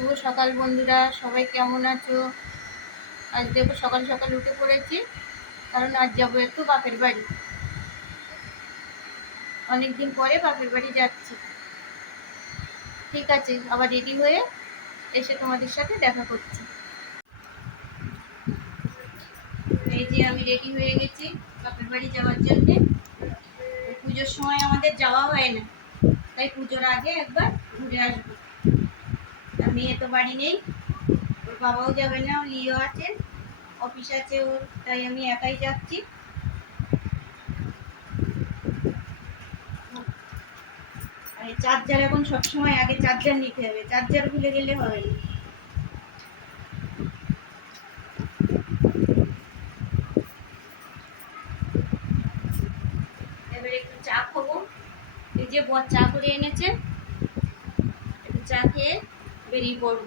শুভ সকাল বন্ধুরা, সবাই কেমন আছো? আজ দেখো সকাল সকাল উঠে পড়েছি, কারণ আজ যাবো একটু বাপের বাড়ি। অনেকদিন পরে বাপের বাড়ি যাচ্ছি। ঠিক আছে, আবার রেডি হয়ে এসে তোমাদের সাথে দেখা করছি। এই যে আমি রেডি হয়ে গেছি বাপের বাড়ি যাওয়ার জন্যে। পুজোর সময় আমাদের যাওয়া হয় না, তাই পুজোর আগে একবার ঘুরে আসবো। আর মেয়ে তো বাড়ি নেই, ওর বাবাও যাবে না, লিও আছে, অফিস আছে ওর, তাই আমি একাই যাচ্ছি। আর চার্জার এখন সবসময় আগে চার্জার নিতে হবে, চার্জার ভুলে গেলে হবে না। এবার একটু চা খাবো, এই যে বর চা করে এনেছে, একটু চা খেয়ে বেরিয়ে পড়বো।